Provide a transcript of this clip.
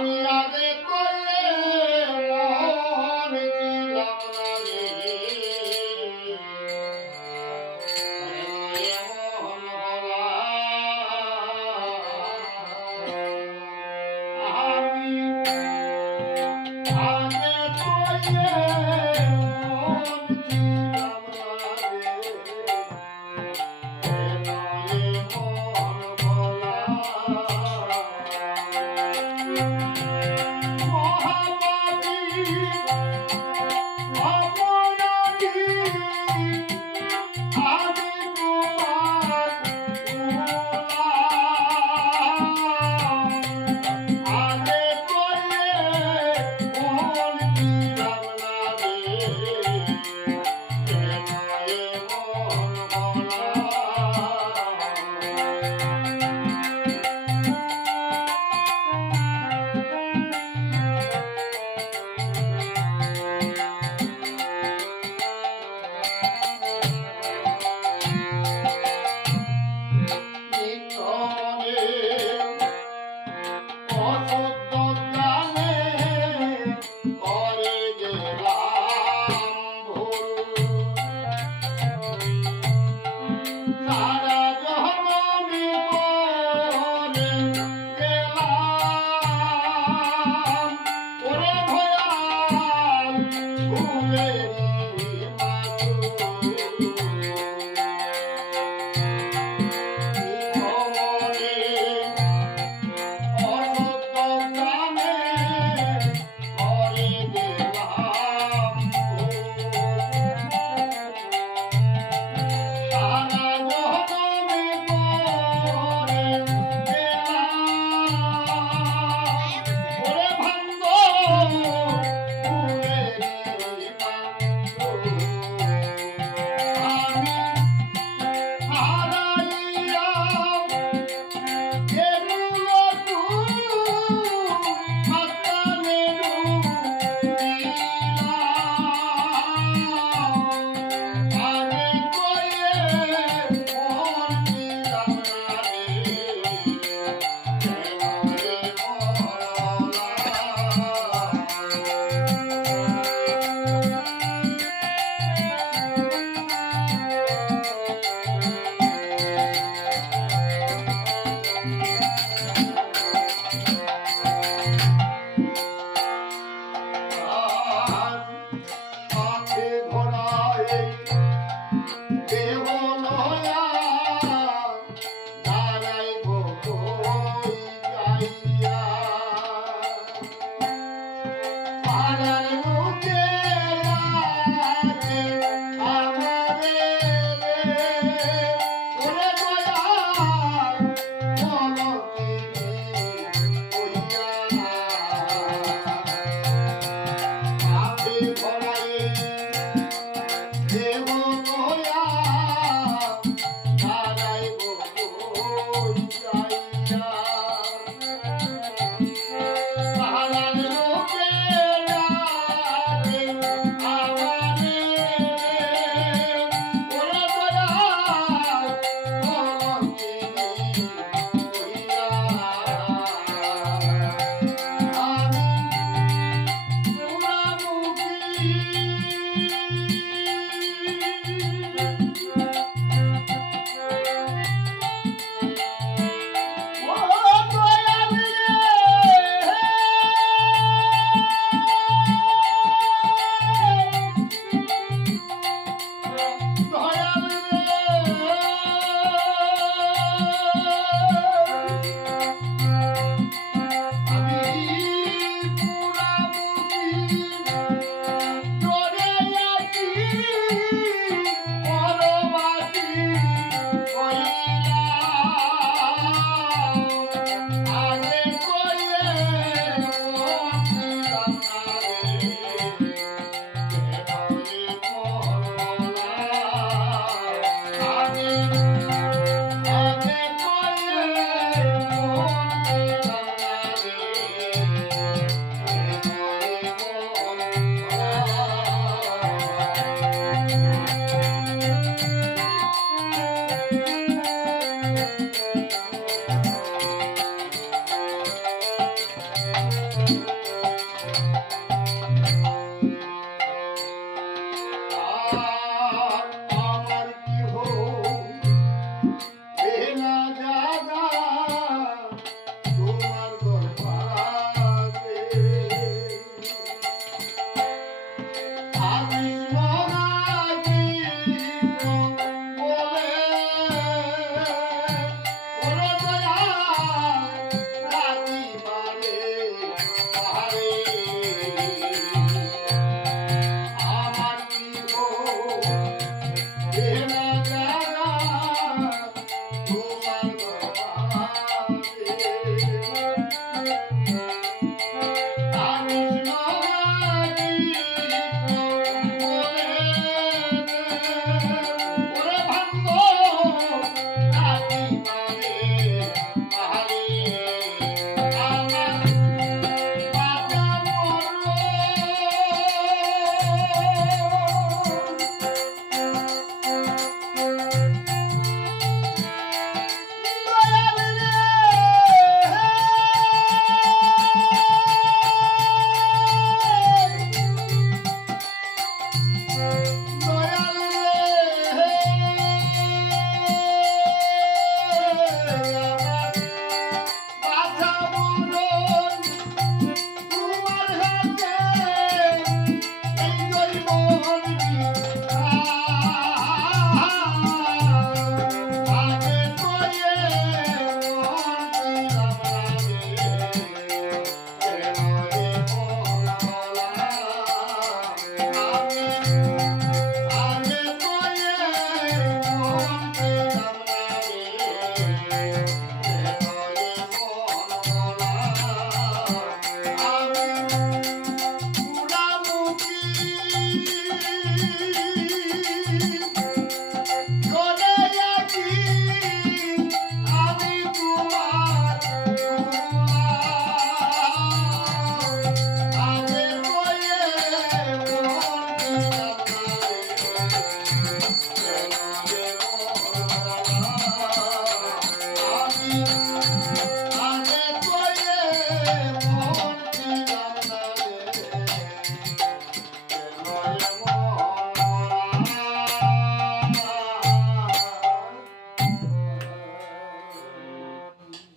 আগে করলে মন ছিলাম না রে এমন হলা আমি আগে করলে মন ছিলাম Amen.